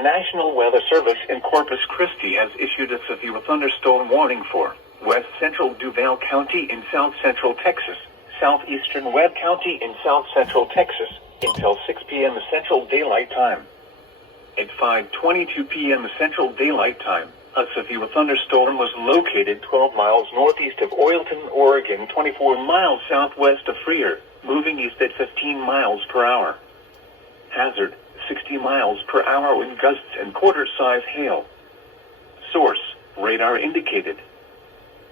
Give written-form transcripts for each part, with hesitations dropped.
The National Weather Service in Corpus Christi has issued a severe thunderstorm warning for west central Duval County in south central Texas, southeastern Webb County in south central Texas, until 6 p.m. Central Daylight Time. At 5:22 p.m. Central Daylight Time, a severe thunderstorm was located 12 miles northeast of Oilton, Oregon, 24 miles southwest of Freer, moving east at 15 miles per hour. Hazard, 60 miles per hour wind gusts and quarter-size hail. Source, radar indicated.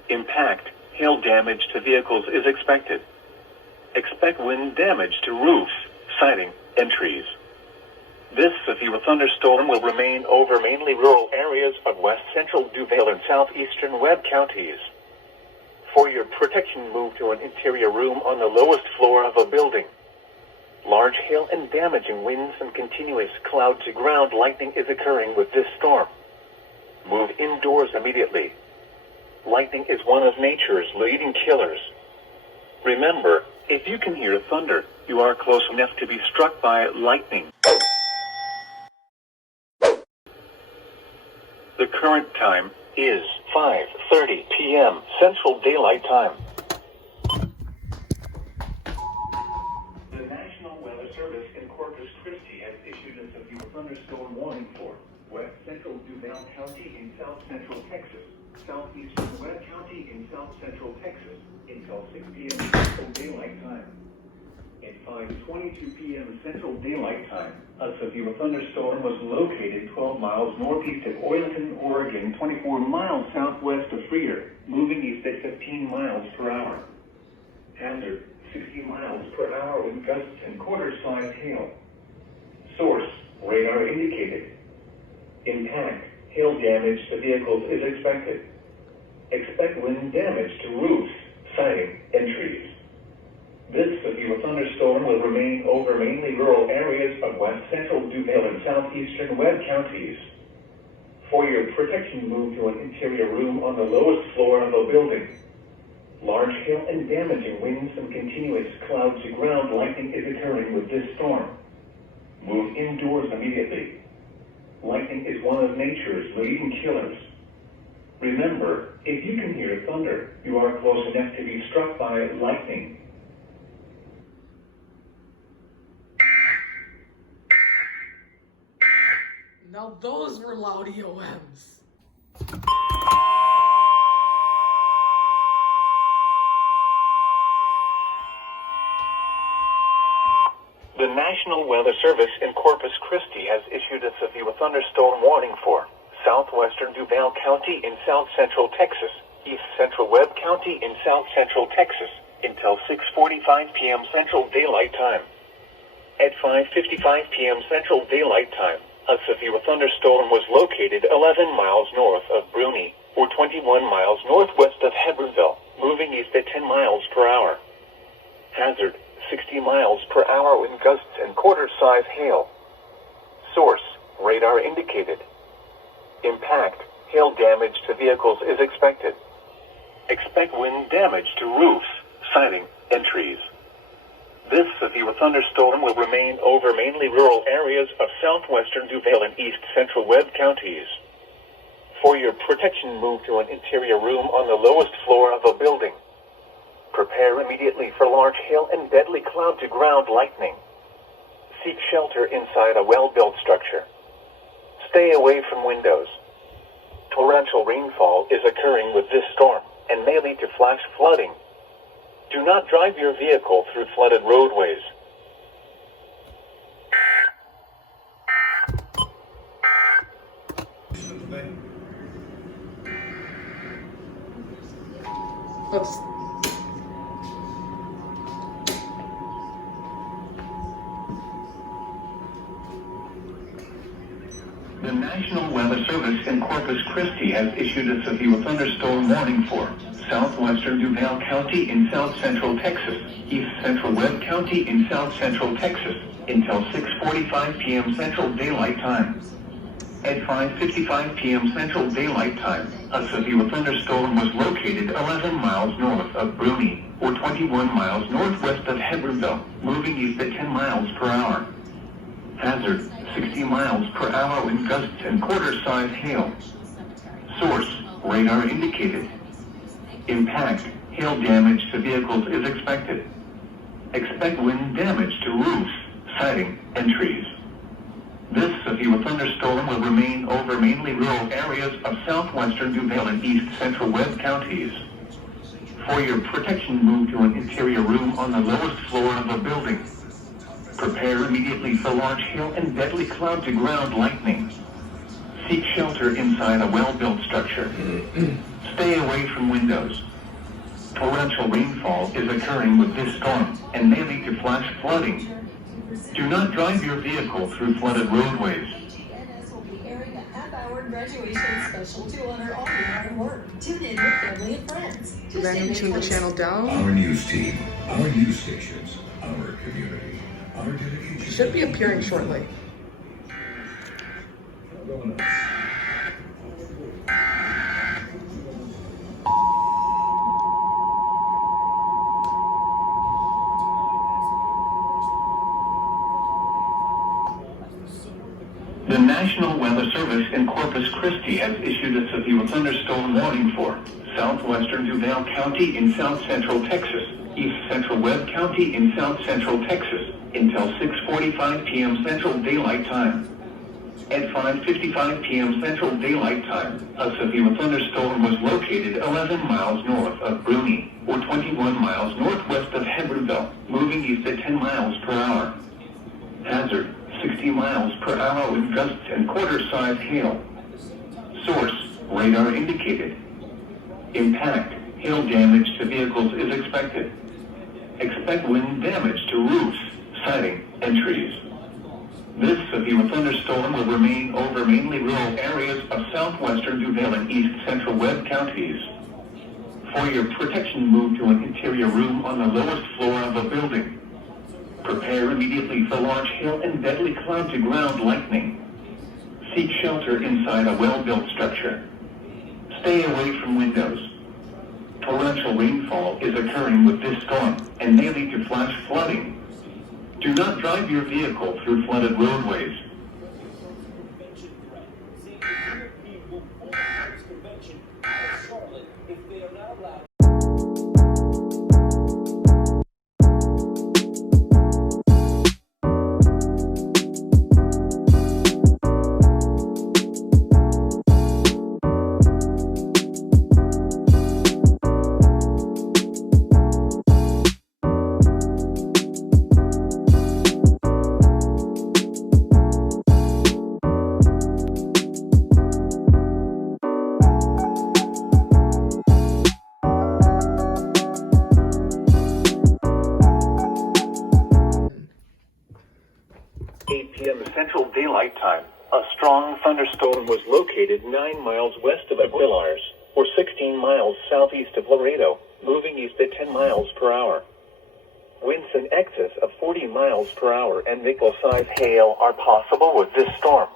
Impact, hail damage to vehicles is expected. Expect wind damage to roofs, siding, and trees. This severe thunderstorm will remain over mainly rural areas of west central Duval and southeastern Webb counties. For your protection, move to an interior room on the lowest floor of a building. Large hail and damaging winds and continuous cloud-to-ground lightning is occurring with this storm. Move indoors immediately. Lightning is one of nature's leading killers. Remember, if you can hear thunder, you are close enough to be struck by lightning. The current time is 5:30 p.m. Central Daylight Time. The National Weather Service in Corpus Christi has issued a severe thunderstorm warning for west central Duval County in south central Texas, southeastern Webb County in south central Texas, until 6 p.m. Central Daylight Time. At 5:22 p.m. Central Daylight Time, a severe thunderstorm was located 12 miles northeast of Oilton, Oregon, 24 miles southwest of Freer, moving east at 15 miles per hour. Hazard, 60 miles per hour wind gusts and quarter-size hail. Source, radar indicated. Impact, hail damage to vehicles is expected. Expect wind damage to roofs, siding, and trees. This severe thunderstorm will remain over mainly rural areas of west central Duval and southeastern Webb counties. For your protection, move to an interior room on the lowest floor of a building. Large hail and damaging winds and continuous cloud-to-ground lightning is occurring with this storm. Move indoors immediately. Lightning is one of nature's leading killers. Remember, if you can hear thunder, you are close enough to be struck by lightning. Now those were loud EOMs. The National Weather Service in Corpus Christi has issued a severe thunderstorm warning for southwestern Duval County in south central Texas, east central Webb County in south central Texas, until 6:45 p.m. Central Daylight Time. At 5:55 p.m. Central Daylight Time, a severe thunderstorm was located 11 miles north of Bruni, or 21 miles northwest of Hebbronville, moving east at 10 miles per hour. Hazard, 60 miles per hour wind gusts and quarter-size hail. Source, radar indicated. Impact, hail damage to vehicles is expected. Expect wind damage to roofs, siding, and trees. This severe thunderstorm will remain over mainly rural areas of southwestern Duval and east central Webb counties. For your protection, move to an interior room on the lowest floor of a building. Prepare immediately for large hail and deadly cloud-to-ground lightning. Seek shelter inside a well-built structure. Stay away from windows. Torrential rainfall is occurring with this storm and may lead to flash flooding. Do not drive your vehicle through flooded roadways. Oops. The National Weather Service in Corpus Christi has issued a severe thunderstorm warning for southwestern Duval County in south central Texas, east central Webb County in south central Texas, until 6:45 p.m. Central Daylight Time. At 5:55 p.m. Central Daylight Time, a severe thunderstorm was located 11 miles north of Bruni, or 21 miles northwest of Hebbronville, moving east at 10 miles per hour. Hazard, 60 miles per hour wind gusts and quarter-size hail. Source, radar indicated. Impact, hail damage to vehicles is expected. Expect wind damage to roofs, siding, and trees. This severe thunderstorm will remain over mainly rural areas of southwestern Duval and east central Webb counties. For your protection, move to an interior room on the lowest floor of a building. Prepare immediately for large hail and deadly cloud-to-ground lightning. Seek shelter inside a well-built structure. Stay away from windows. Torrential rainfall is occurring with this storm and may lead to flash flooding. Do not drive your vehicle through flooded roadways. KGNS will be airing a half-hour graduation special to honor all your hard work. Tune in with family and friends. Did I need to turn the channel down? Our news team, our news stations, our community, our dedication. Should be appearing shortly. The National Weather Service in Corpus Christi has issued a severe thunderstorm warning for southwestern Duval County in south central Texas, east central Webb County in south central Texas, until 6:45 p.m. Central Daylight Time. At 5:55 p.m. Central Daylight Time, a severe thunderstorm was located 11 miles north of Bruni, or 21 miles northwest of Hebreville, moving east at 10 miles per hour. Hazard, 60 miles per hour with gusts and quarter-size hail. Source, radar indicated. Impact, hail damage to vehicles is expected. Expect wind damage to roofs, siding, and trees. This severe thunderstorm will remain over mainly rural areas of southwestern Duval and east central Webb counties. For your protection, move to an interior room on the lowest floor of a building. Prepare immediately for large hail and deadly cloud-to-ground lightning. Seek shelter inside a well-built structure. Stay away from windows. Torrential rainfall is occurring with this storm and may lead to flash flooding. Do not drive your vehicle through flooded roadways. Central Daylight Time, a strong thunderstorm was located 9 miles west of Aguilars, or 16 miles southeast of Laredo, moving east at 10 miles per hour. Winds in excess of 40 miles per hour and nickel-sized hail are possible with this storm.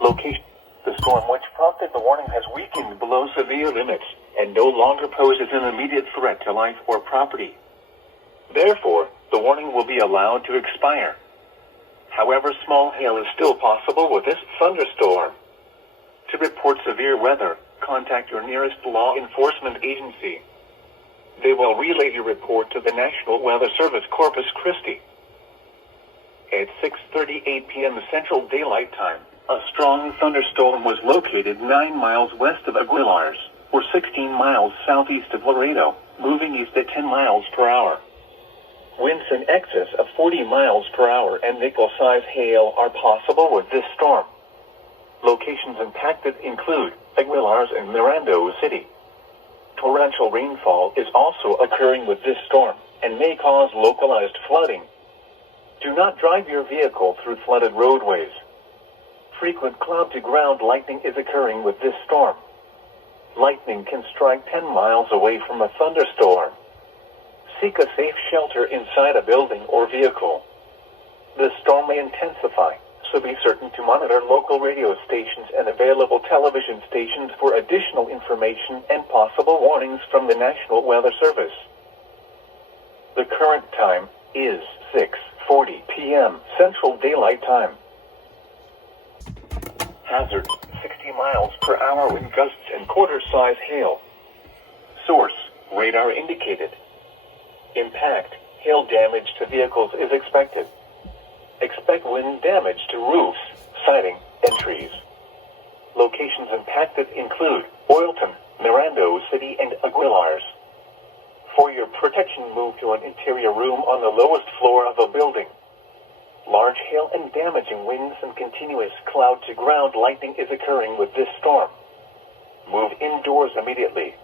Location: the storm which prompted the warning has weakened below severe limits and no longer poses an immediate threat to life or property. Therefore, the warning will be allowed to expire. However, small hail is still possible with this thunderstorm. To report severe weather, contact your nearest law enforcement agency. They will relay your report to the National Weather Service Corpus Christi. At 6:38 p.m. Central Daylight Time, a strong thunderstorm was located 9 miles west of Aguilars, or 16 miles southeast of Laredo, moving east at 10 miles per hour. Winds in excess of 40 miles per hour and nickel-sized hail are possible with this storm. Locations impacted include Aguilars and Laredo City. Torrential rainfall is also occurring with this storm and may cause localized flooding. Do not drive your vehicle through flooded roadways. Frequent cloud-to-ground lightning is occurring with this storm. Lightning can strike 10 miles away from a thunderstorm. Seek a safe shelter inside a building or vehicle. The storm may intensify, so be certain to monitor local radio stations and available television stations for additional information and possible warnings from the National Weather Service. The current time is 6:40 p.m. p.m. Central Daylight Time. Hazard, 60 miles per hour wind gusts and quarter-size hail. Source, radar indicated. Impact, hail damage to vehicles is expected. Expect wind damage to roofs, siding, and trees. Locations impacted include Oilton, Laredo City, and Aguilars. For your protection, move to an interior room on the lowest floor of a building. Large hail and damaging winds and continuous cloud-to-ground lightning is occurring with this storm. Move indoors immediately.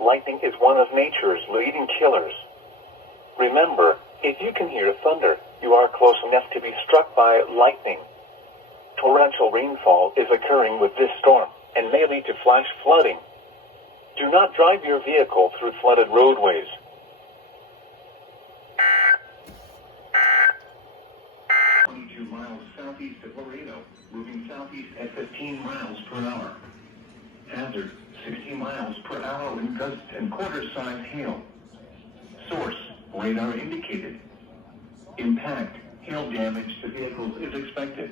Lightning is one of nature's leading killers. Remember, if you can hear thunder, you are close enough to be struck by lightning. Torrential rainfall is occurring with this storm and may lead to flash flooding. Do not drive your vehicle through flooded roadways. Miles southeast of Laredo, moving southeast at 15 miles per hour. Hazard, 60 miles per hour wind gusts and quarter-size hail. Source, radar indicated. Impact, hail damage to vehicles is expected.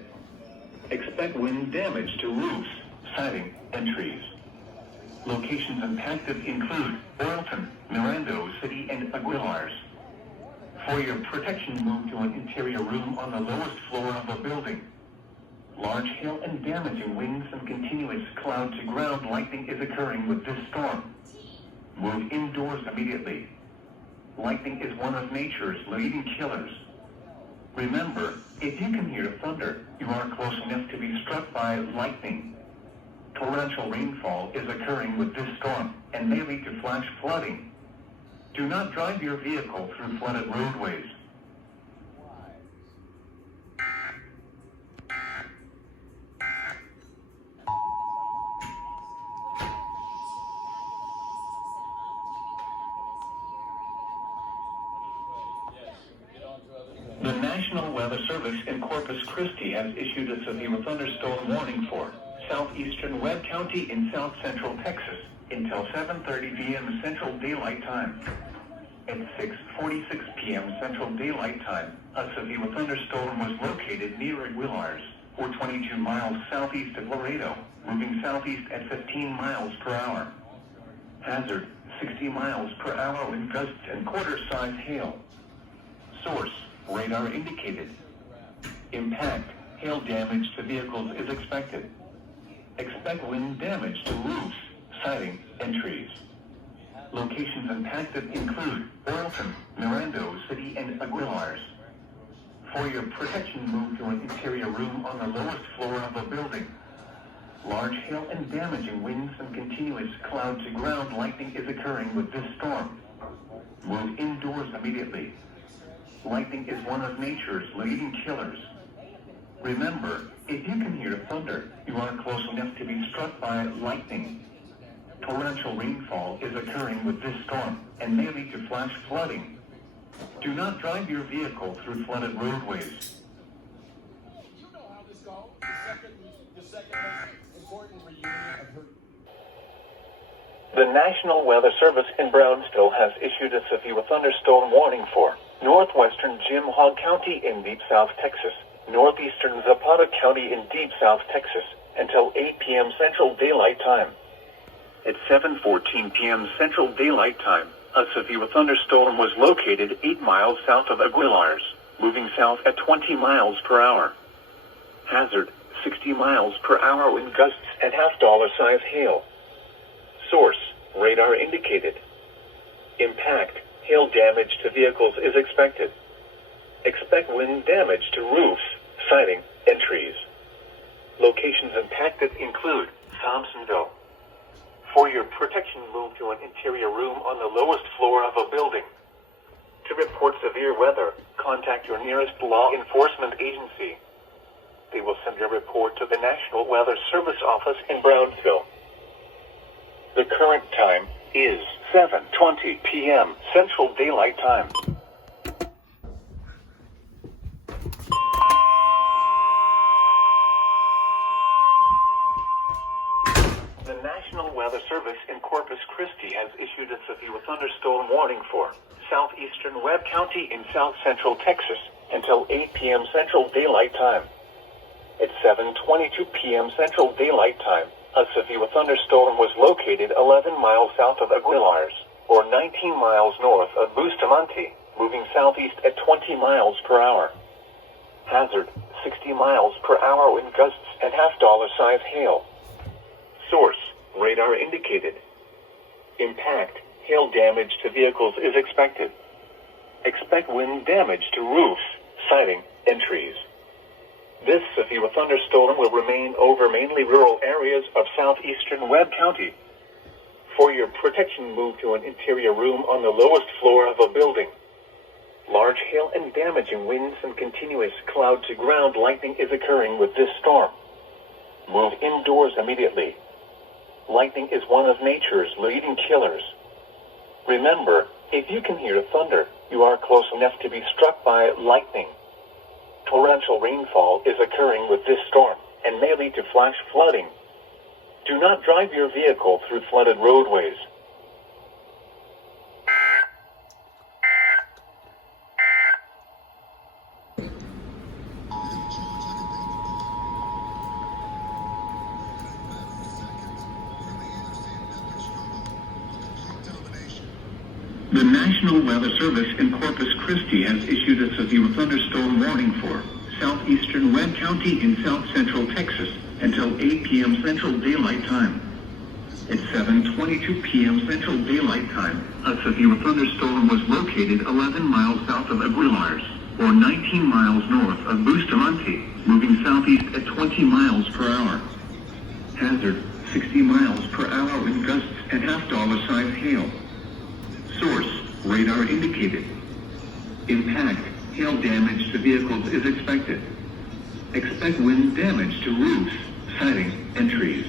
Expect wind damage to roofs, siding, and trees. Locations impacted include Oilton, Laredo City, and Aguilars. For your protection, move to an interior room on the lowest floor of a building. Large hail and damaging winds and continuous cloud-to-ground lightning is occurring with this storm. Move indoors immediately. Lightning is one of nature's leading killers. Remember, if you can hear thunder, you are close enough to be struck by lightning. Torrential rainfall is occurring with this storm and may lead to flash flooding. Do not drive your vehicle through flooded roadways. The National Weather Service in Corpus Christi has issued a severe thunderstorm warning for southeastern Webb County in south central Texas until 7:30 p.m. Central Daylight Time. At 6:46 p.m. Central Daylight Time, a severe thunderstorm was located near Aguilars, or 22 miles southeast of Laredo, moving southeast at 15 miles per hour. Hazard, 60 miles per hour wind gusts and quarter-size hail. Source, radar indicated. Impact, hail damage to vehicles is expected. Expect wind damage to roofs, siding, and trees. Locations impacted include Oilton, Laredo City, and Aguilars. For your protection, move to an interior room on the lowest floor of a building. Large hail and damaging winds and continuous cloud-to-ground lightning is occurring with this storm. Move indoors immediately. Lightning is one of nature's leading killers. Remember, if you can hear thunder, you are close enough to be struck by lightning. Torrential rainfall is occurring with this storm and may lead to flash flooding. Do not drive your vehicle through flooded roadways. You know how this goes. The second most important reunion of her. The National Weather Service in Brownsville has issued a severe thunderstorm warning for northwestern Jim Hogg County in deep south Texas, northeastern Zapata County in deep south Texas, until 8 p.m. Central Daylight Time. At 7:14 p.m. Central Daylight Time, a severe thunderstorm was located 8 miles south of Aguilars, moving south at 20 miles per hour. Hazard, 60 miles per hour wind gusts and half-dollar-size hail. Source, radar indicated. Impact, hail damage to vehicles is expected. Expect wind damage to roofs, siding, and trees. Locations impacted include Thompsonville. For your protection, move to an interior room on the lowest floor of a building. To report severe weather, contact your nearest law enforcement agency. They will send your report to the National Weather Service office in Brownsville. The current time is 7:20 p.m. Central Daylight Time. The National Weather Service in Corpus Christi has issued a severe thunderstorm warning for southeastern Webb County in south central Texas until 8 p.m. Central Daylight Time. At 7:22 p.m. Central Daylight Time, a severe thunderstorm was located 11 miles south of Aguilars, or 19 miles north of Bustamante, moving southeast at 20 miles per hour. Hazard, 60 miles per hour wind gusts and $half-size hail. Source, radar indicated. Impact, hail damage to vehicles is expected. Expect wind damage to roofs, siding, and trees. This severe thunderstorm will remain over mainly rural areas of southeastern Webb County. For your protection, move to an interior room on the lowest floor of a building. Large hail and damaging winds and continuous cloud-to-ground lightning is occurring with this storm. Move indoors immediately. Lightning is one of nature's leading killers. Remember, if you can hear thunder, you are close enough to be struck by lightning. Torrential rainfall is occurring with this storm and may lead to flash flooding. Do not drive your vehicle through flooded roadways. The National Weather Service in Corpus Christi has issued a severe thunderstorm warning for southeastern Webb County in south central Texas until 8 p.m. Central Daylight Time. At 7:22 p.m. Central Daylight Time, a severe thunderstorm was located 11 miles south of Aguilars, or 19 miles north of Bustamante, moving southeast at 20 miles per hour. Hazard, 60 miles per hour wind gusts and $half-size hail. Source, radar indicated. Impact, hail damage to vehicles is expected. Expect wind damage to roofs, siding, and trees.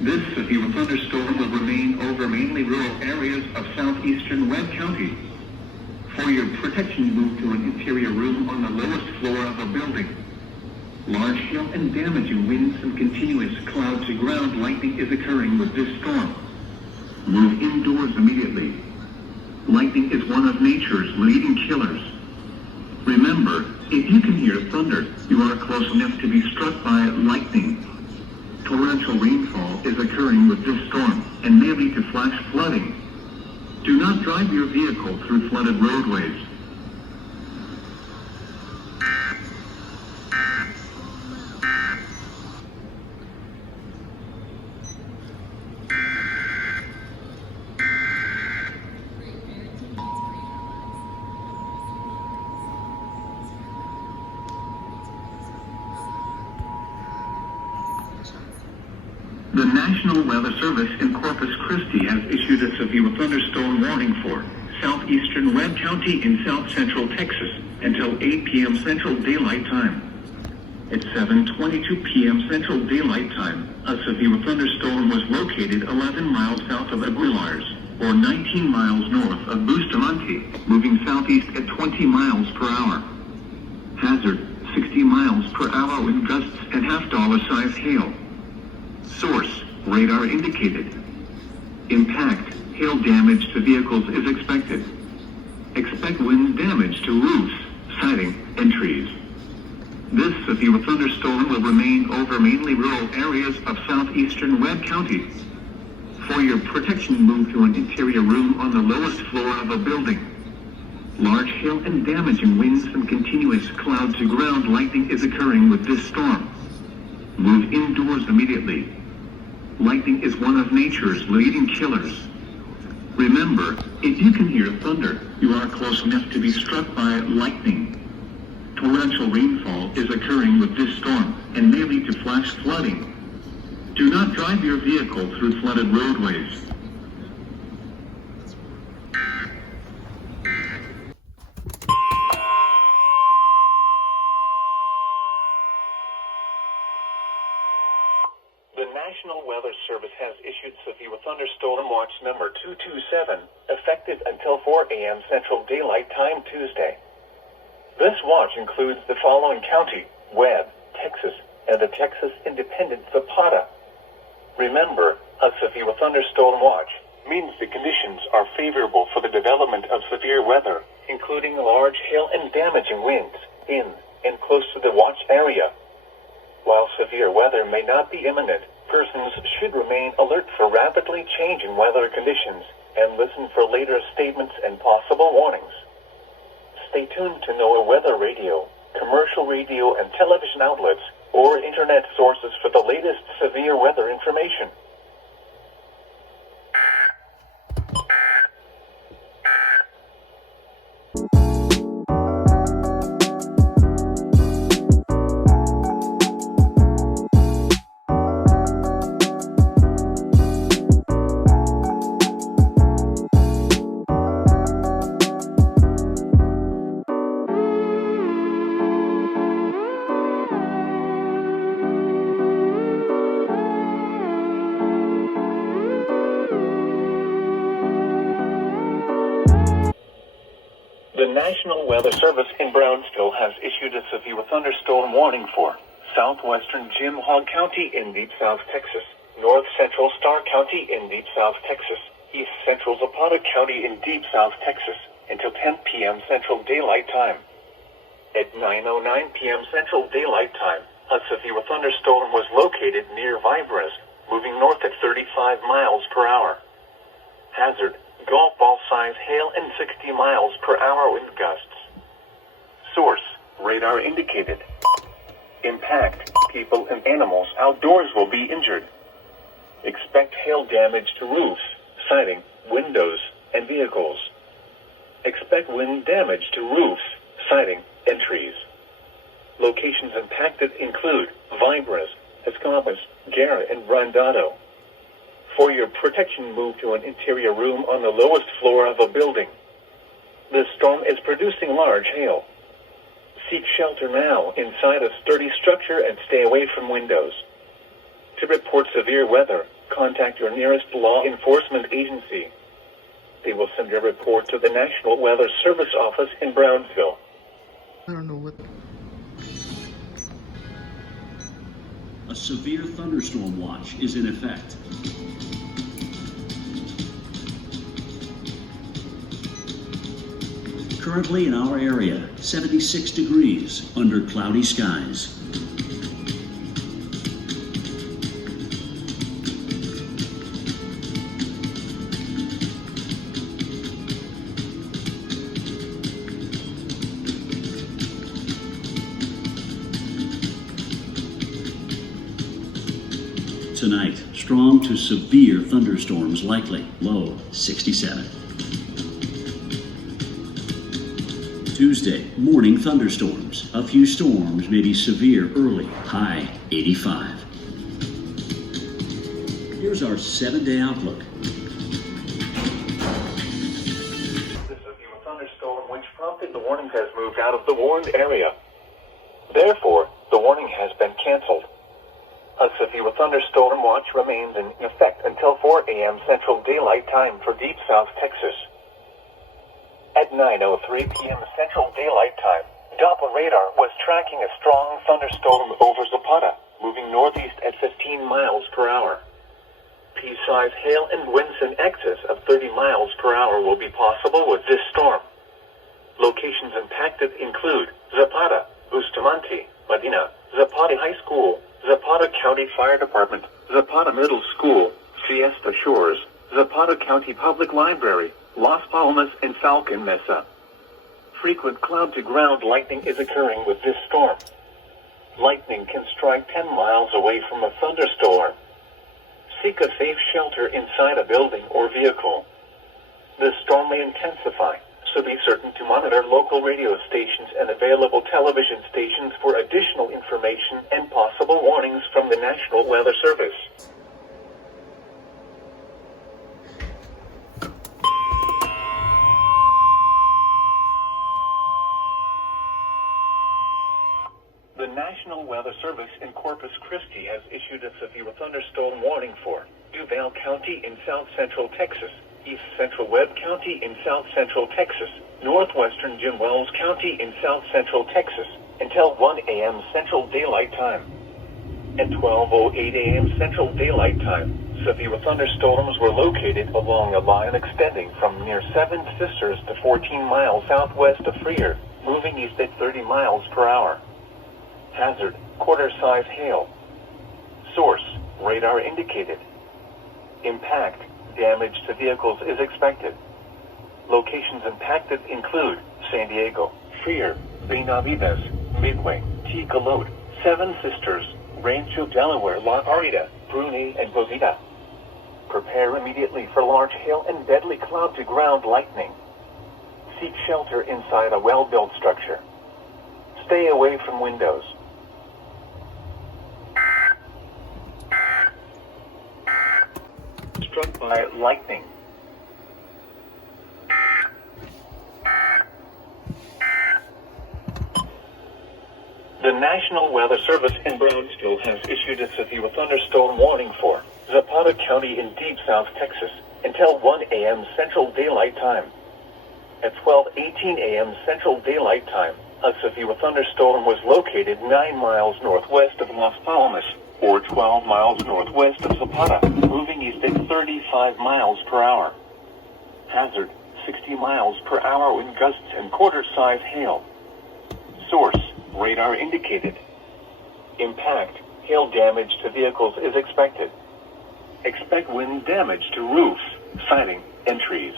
This severe thunderstorm will remain over mainly rural areas of southeastern Webb County. For your protection, move to an interior room on the lowest floor of a building. Large hail and damaging winds and continuous cloud-to-ground lightning is occurring with this storm. Move indoors immediately. Lightning is one of nature's leading killers. Remember, if you can hear thunder, you are close enough to be struck by lightning. Torrential rainfall is occurring with this storm and may lead to flash flooding. Do not drive your vehicle through flooded roadways. The National Weather Service in Corpus Christi has issued a severe thunderstorm warning for southeastern Webb County in south central Texas until 8 p.m. Central Daylight Time. At 7:22 p.m. Central Daylight Time, a severe thunderstorm was located 11 miles south of Aguilars, or 19 miles north of Bustamante, moving southeast at 20 miles per hour. Hazard, 60 miles per hour wind gusts and $half-size hail. Source, radar indicated. Impact, hail damage to vehicles is expected. Expect wind damage to roofs, siding, and trees. This severe thunderstorm will remain over mainly rural areas of southeastern Webb County. For your protection, move to an interior room on the lowest floor of a building. Large hail and damaging winds and continuous cloud-to-ground lightning is occurring with this storm. Move indoors immediately. Lightning is one of nature's leading killers. Remember, if you can hear thunder, you are close enough to be struck by lightning. Torrential rainfall is occurring with this storm and may lead to flash flooding. Do not drive your vehicle through flooded roadways. The National Weather Service has issued severe thunderstorm watch number 227, effective until 4 a.m. Central Daylight Time Tuesday. This watch includes the following county: Webb, Texas, and the Texas Independent Zapata. Remember, a severe thunderstorm watch means the conditions are favorable for the development of severe weather. including large hail and damaging winds in and close to the watch area. While severe weather may not be imminent, persons should remain alert for rapidly changing weather conditions and listen for later statements and possible warnings. Stay tuned to NOAA weather radio, commercial radio and television outlets, or internet sources for the latest severe weather information. The National Weather Service in Brownsville has issued a severe thunderstorm warning for southwestern Jim Hogg County in deep South Texas, north central Starr County in deep South Texas, east central Zapata County in deep South Texas until 10 p.m. Central Daylight Time. At 9:09 p.m. Central Daylight Time, a severe thunderstorm was located near Vibres, moving north at 35 miles per hour. Hazard: golf ball size hail and 60 miles per hour wind gusts. Source: radar indicated. Impact: people and animals outdoors will be injured. Expect hail damage to roofs, siding, windows, and vehicles. Expect wind damage to roofs, siding, and trees. Locations impacted include Vibres, Escalabas, Guerra, and Brandado. For your protection, move to an interior room on the lowest floor of a building. This storm is producing large hail. Seek shelter now inside a sturdy structure and stay away from windows. To report severe weather, contact your nearest law enforcement agency. They will send your report to the National Weather Service office in Brownsville. I don't know what. A severe thunderstorm watch is in effect. Currently in our area, 76 degrees under cloudy skies. Tonight, strong to severe thunderstorms likely, low 67. Tuesday, morning thunderstorms. A few storms may be severe early, high 85. Here's our 7-day outlook. The severe thunderstorm which prompted the warning has moved out of the warned area. Therefore, the warning has been canceled. A severe thunderstorm watch remains in effect until 4 a.m. Central Daylight Time for deep South Texas. At 9:03 p.m. Central Daylight Time, Doppler radar was tracking a strong thunderstorm over Zapata, moving northeast at 15 miles per hour. Pea-size hail and winds in excess of 30 miles per hour will be possible with this storm. Locations impacted include Zapata, Bustamante, Medina, Zapata High School, Zapata County Fire Department, Zapata Middle School, Siesta Shores, Zapata County Public Library, Las Palmas, and Falcon Mesa. Frequent cloud-to-ground lightning is occurring with this storm. Lightning can strike 10 miles away from a thunderstorm. Seek a safe shelter inside a building or vehicle. This storm may intensify, so be certain to monitor local radio stations and available television stations for additional information and possible warnings from the National Weather Service. The National Weather Service in Corpus Christi has issued a severe thunderstorm warning for Duval County in south central Texas, east central Webb County in south central Texas, northwestern Jim Wells County in south central Texas, until 1 a.m. Central Daylight Time. At 12:08 a.m. Central Daylight Time, severe thunderstorms were located along a line extending from near Seven Sisters to 14 miles southwest of Freer, moving east at 30 miles per hour. Hazard, quarter-size hail. Source, radar indicated. Impact, damage to vehicles is expected. Locations impacted include San Diego, Freer, Benavides, Midway, Tecolote, Seven Sisters, Rancho Delaware, La Arita, Bruni, and Bovita. Prepare immediately for large hail and deadly cloud-to-ground lightning. Seek shelter inside a well-built structure. Stay away from windows. Struck by lightning. The National Weather Service in Brownsville has issued a severe thunderstorm warning for Zapata County in deep South Texas until 1 a.m. Central Daylight Time. At 12:18 a.m. Central Daylight Time, a severe thunderstorm was located 9 miles northwest of Las Palmas, or 12 miles northwest of Zapata, moving east at 35 miles per hour. Hazard, 60 miles per hour wind gusts and quarter-size hail. Source, radar indicated. Impact, hail damage to vehicles is expected. Expect wind damage to roofs, siding, and trees.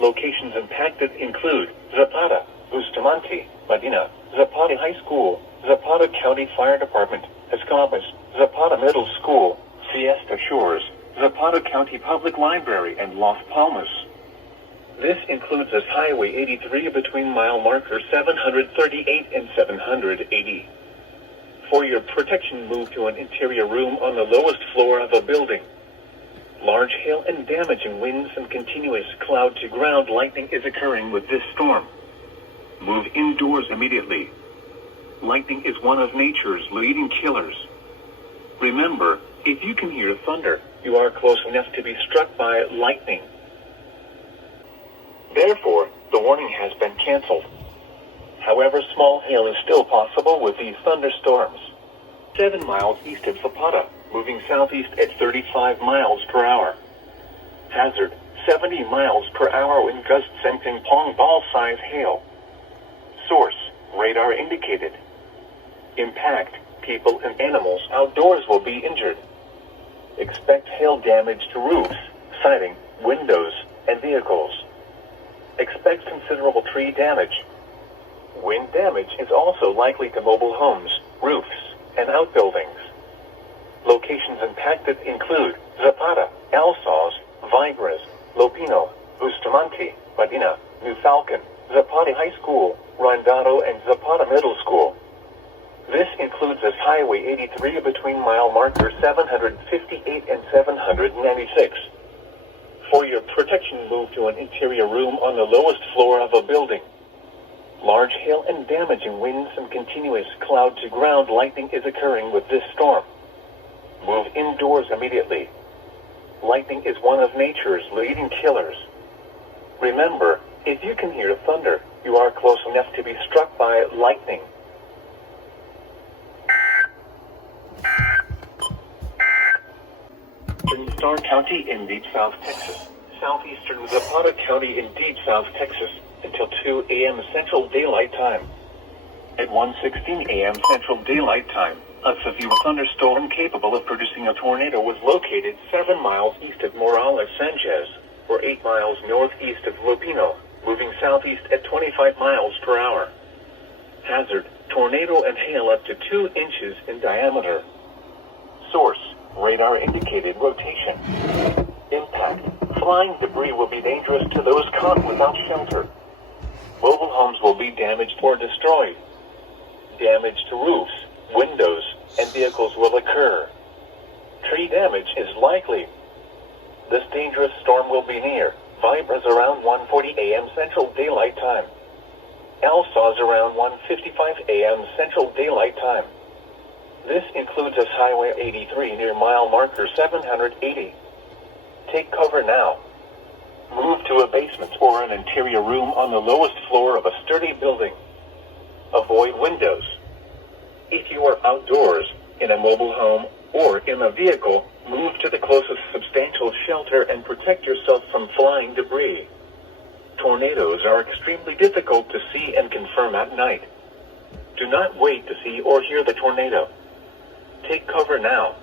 Locations impacted include Zapata, Bustamante, Medina, Zapata High School, Zapata County Fire Department, Escalabas, Zapata Middle School, Fiesta Shores, Zapata County Public Library, and Las Palmas. This includes us Highway 83 between mile marker 738 and 780. For your protection, move to an interior room on the lowest floor of a building. Large hail and damaging winds and continuous cloud-to-ground lightning is occurring with this storm. Move indoors immediately. Lightning is one of nature's leading killers. Remember, if you can hear thunder, you are close enough to be struck by lightning. Therefore, the warning has been canceled. However, small hail is still possible with these thunderstorms. 7 miles east of Zapata, moving southeast at 35 miles per hour. Hazard, 70 miles per hour wind gusts and ping-pong ball-size hail. Source, radar indicated. Impact, people and animals outdoors will be injured. Expect hail damage to roofs, siding, windows, and vehicles. Expect considerable tree damage. Wind damage is also likely to mobile homes, roofs, and outbuildings. Locations impacted include Zapata, Alsaus, Vibras, Lopino, Bustamante, Medina, New Falcon, Zapata High School, Rondado, and Zapata Middle School. This includes us Highway 83 between mile marker 758 and 796. For your protection, move to an interior room on the lowest floor of a building. Large hail and damaging winds and continuous cloud-to-ground lightning is occurring with this storm. Move indoors immediately. Lightning is one of nature's leading killers. Remember, if you can hear thunder, you are close enough to be struck by lightning. Star County in deep South Texas, southeastern Zapata County in deep South Texas, until 2 a.m. Central Daylight Time. At 1:16 a.m. Central Daylight Time, a severe thunderstorm capable of producing a tornado was located 7 miles east of Morales Sanchez, or 8 miles northeast of Lopino, moving southeast at 25 miles per hour. Hazard, tornado and hail up to 2 inches in diameter. Source, radar indicated rotation. Impact, flying debris will be dangerous to those caught without shelter. Mobile homes will be damaged or destroyed. Damage to roofs, windows, and vehicles will occur. Tree damage is likely. This dangerous storm will be near Vibras around 1:40 a.m. Central Daylight Time. Alsaus around 1:55 a.m. Central Daylight Time. This includes us Highway 83 near mile marker 780. Take cover now. Move to a basement or an interior room on the lowest floor of a sturdy building. Avoid windows. If you are outdoors, in a mobile home, or in a vehicle, Move to the closest substantial shelter and protect yourself from flying debris. Tornadoes are extremely difficult to see and confirm at night. Do not wait to see or hear the tornado. Take cover now.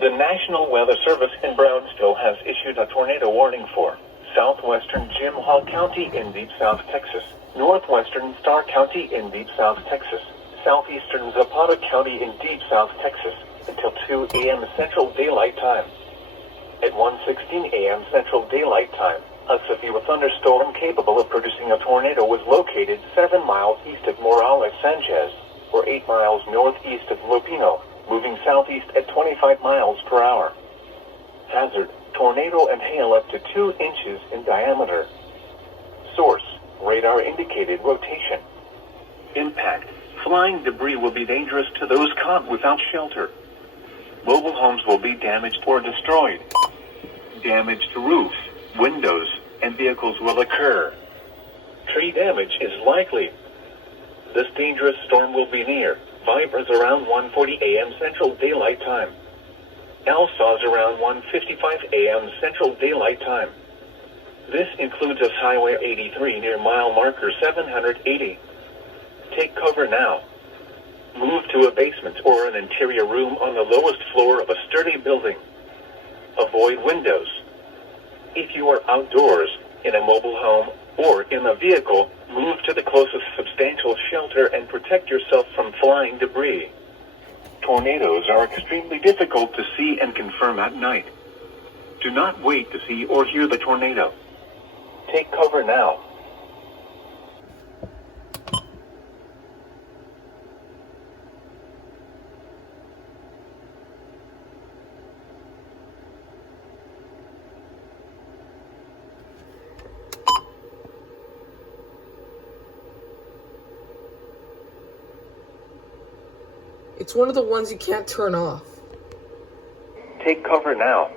The National Weather Service in Brownsville has issued a tornado warning for southwestern Jim Hall County in deep South Texas, northwestern Starr County in deep South Texas, southeastern Zapata County in deep South Texas, until 2 a.m. Central Daylight Time. At 1:16 a.m. Central Daylight Time, a severe thunderstorm capable of producing a tornado was located 7 miles east of Morales Sanchez, or 8 miles northeast of Lupino, moving southeast at 25 miles per hour. Hazard, tornado and hail up to 2 inches in diameter. Source, radar indicated rotation. Impact, flying debris will be dangerous to those caught without shelter. Mobile homes will be damaged or destroyed. Damage to roofs, windows, and vehicles will occur. Tree damage is likely. This dangerous storm will be near Vipers around 1:40 a.m. Central Daylight Time. Alsaws around 1:55 a.m. Central Daylight Time. This includes us Highway 83 near mile marker 780. Take cover now. Move to a basement or an interior room on the lowest floor of a sturdy building. Avoid windows. If you are outdoors, in a mobile home, or in a vehicle, move to the closest substantial shelter and protect yourself from flying debris. Tornadoes are extremely difficult to see and confirm at night. Do not wait to see or hear the tornado. Take cover now. It's one of the ones you can't turn off. Take cover now.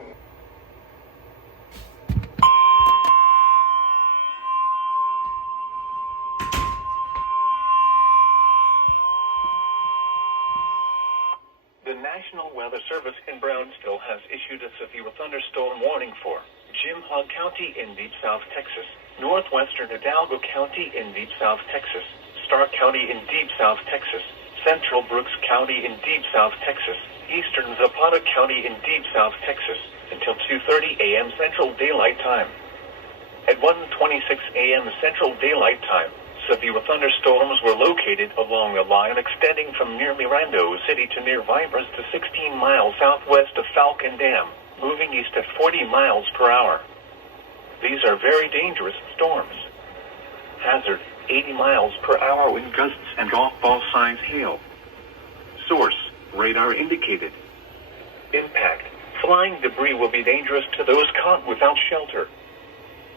The National Weather Service in Brownsville has issued a severe thunderstorm warning for Jim Hall County in deep South Texas, northwestern Hidalgo County in deep South Texas, Starr County in deep South Texas, Central Brooks County in deep South Texas, eastern Zapata County in deep South Texas, until 2:30 a.m. Central Daylight Time. At 1:26 a.m. Central Daylight Time, severe thunderstorms were located along a line extending from near Laredo City to near Vipers to 16 miles southwest of Falcon Dam, moving east at 40 miles per hour. These are very dangerous storms. Hazard, 80 miles per hour wind gusts and golf ball size hail. Source, radar indicated. Impact, flying debris will be dangerous to those caught without shelter.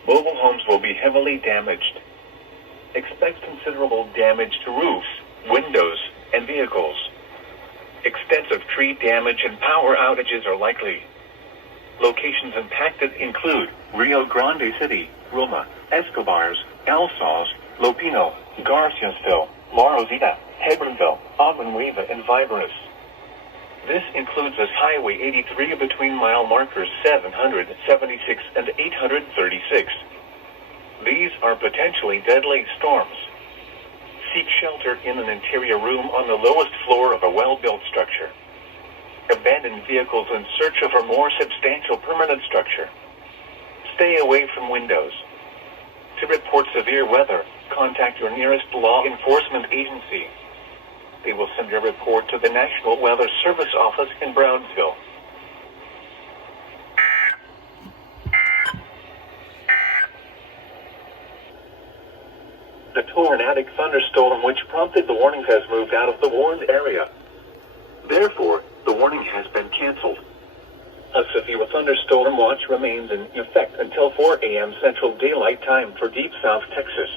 Mobile homes will be heavily damaged. Expect considerable damage to roofs, windows, and vehicles. Extensive tree damage and power outages are likely. Locations impacted include Rio Grande City, Roma, Escobars, Alsaws, Lupino, Garciasville, La Rosita, Hebronville, Auburn-Riva, and Vibras. This includes us Highway 83 between mile markers 776 and 836. These are potentially deadly storms. Seek shelter in an interior room on the lowest floor of a well-built structure. Abandon vehicles in search of a more substantial permanent structure. Stay away from windows. To report severe weather, contact your nearest law enforcement agency. They will send your report to the National Weather Service office in Brownsville. The tornadic thunderstorm which prompted the warnings has moved out of the warned area. Therefore, the warning has been canceled. A severe thunderstorm watch remains in effect until 4 a.m. Central Daylight Time for deep South Texas.